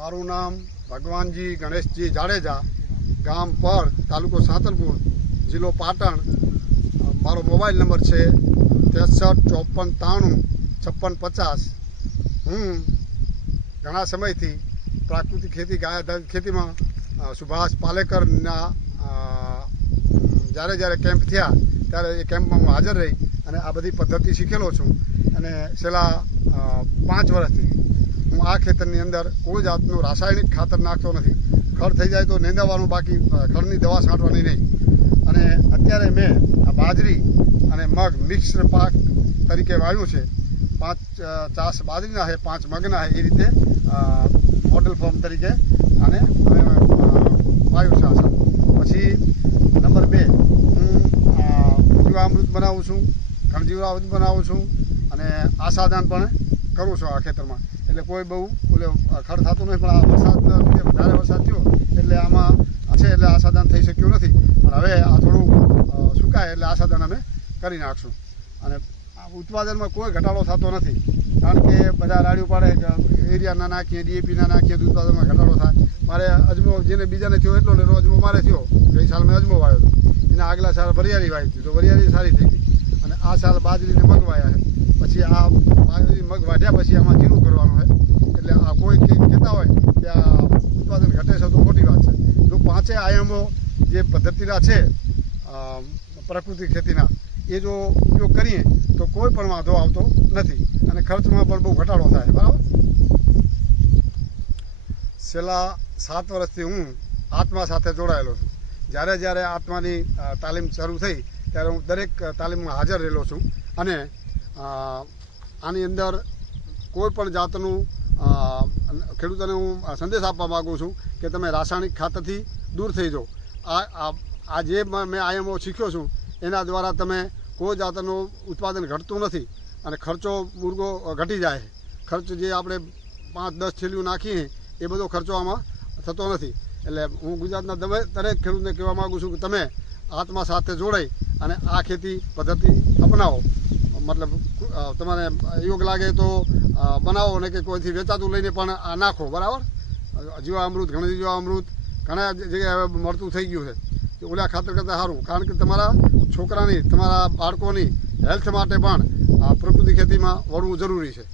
મારું નામ ભગવાનજી ગણેશજી જાડેજા, ગામ પર, તાલુકો સાંતનપુર જિલ્લો પાટણ. મારો મોબાઈલ નંબર છે ત્રેસઠ ચોપન ત્રાણું છપ્પન પચાસ. હું ઘણા સમયથી પ્રાકૃતિક ખેતી ગાય ખેતીમાં સુભાષ પાલેકરના જ્યારે જ્યારે કેમ્પ થયા, ત્યારે એ કેમ્પમાં હું હાજર રહી અને આ બધી પદ્ધતિ શીખેલો છું. અને છેલ્લા પાંચ વર્ષથી હું આ ખેતરની અંદર કોઈ જાતનું રાસાયણિક ખાતર નાખતો નથી. ખડ થઈ જાય તો નીંદાવાનું બાકી ખડની દવા છાંટવાની નહીં. અને અત્યારે મેં આ બાજરી અને મગ મિક્સ્ડ પાક તરીકે વાવ્યું છે. પાંચ ચાસ બાજરીના છે, પાંચ મગના છે, એ રીતે મોડલ ફોર્મ તરીકે અને વાવ્યું છે આ પછી નંબર બે, હું જીવામૃત બનાવું છું ઘણજીવામૃત બનાવું છું અને આશાદાન પણ કરું છું આ ખેતરમાં. એટલે કોઈ બહુ, ઓલે, અખડ થતું નથી પણ આ વરસાદના લીધે વધારે વરસાદ થયો, એટલે આમાં છે, એટલે આશાદાન થઈ શક્યું નથી. પણ હવે આ થોડું સુકાય, એટલે આશાદાન અમે કરી નાખશું. અને આ ઉત્પાદનમાં કોઈ ઘટાડો થતો નથી. કારણ કે બધા રાડીઓ પાડે એરિયા ના નાખીએ ડીએપી ના નાખીએ, તો ઉત્પાદનમાં ઘટાડો થાય. મારે અજમો જેને બીજાને થયો એટલો ને અજમો મારે થયો. ગઈ સાલ મેં અજમો વાવ્યો હતો. એના આગલા સાલ વરિયાળી વાવી હતી, તો વરિયાળી સારી થઈ ગઈ. અને આ સાલ બાજરીને મગવાયા પછી આ મગ વાઢ્યા પછી આમાં જીરું કરવાનું છે એટલે આ કોઈ કહેતા હોય કે આ ઉત્પાદન ઘટે છે તો ખોટી વાત છે. જો પાંચે આયામો જે પદ્ધતિના છે પ્રકૃતિ ખેતીના, એ જો ઉપયોગ કરીએ તો કોઈ પણ વાંધો આવતો નથી અને ખર્ચમાં પણ બહુ ઘટાડો થાય. બરાબર? છેલ્લા સાત વર્ષથી હું આત્મા સાથે જોડાયેલો છું. જ્યારે જ્યારે આત્માની તાલીમ શરૂ થઈ, ત્યારે હું દરેક તાલીમમાં હાજર રહેલો છું અને આની અંદર કોઈ પણ જાતનું ખેડૂતોને હું સંદેશ આપવા માગું છું કે તમે રાસાયણિક ખાતરથી દૂર થઈ જાઓ. આ આ જે મેં આયામો શીખ્યો છું, એના દ્વારા તમે કોઈ જાતનું ઉત્પાદન ઘટતું નથી અને ખર્ચો મુર્ગો ઘટી જાય. ખર્ચ જે આપણે પાંચ, દસ થેલીઓ નાખીએ, એ બધો ખર્ચો આમાં થતો નથી. એટલે હું ગુજરાતના દરેક ખેડૂતને કહેવા માગું છું કે તમે આત્મા સાથે જોડાઈ અને આ ખેતી પદ્ધતિ અપનાવો. મતલબ તમારે યોગ લાગે તો બનાવો ને કે કોઈથી વેચાતું લઈને પણ આ નાખો, બરાબર? જીવામૃત ઘણી જીવામૃત ઘણા જગ્યાએ હવે મળતું થઈ ગયું છે. ઓલા ખાતર કરતાં સારું, કારણ કે તમારા છોકરાની, તમારા બાળકોની હેલ્થ માટે પણ પ્રકૃતિ ખેતીમાં વળવું જરૂરી છે.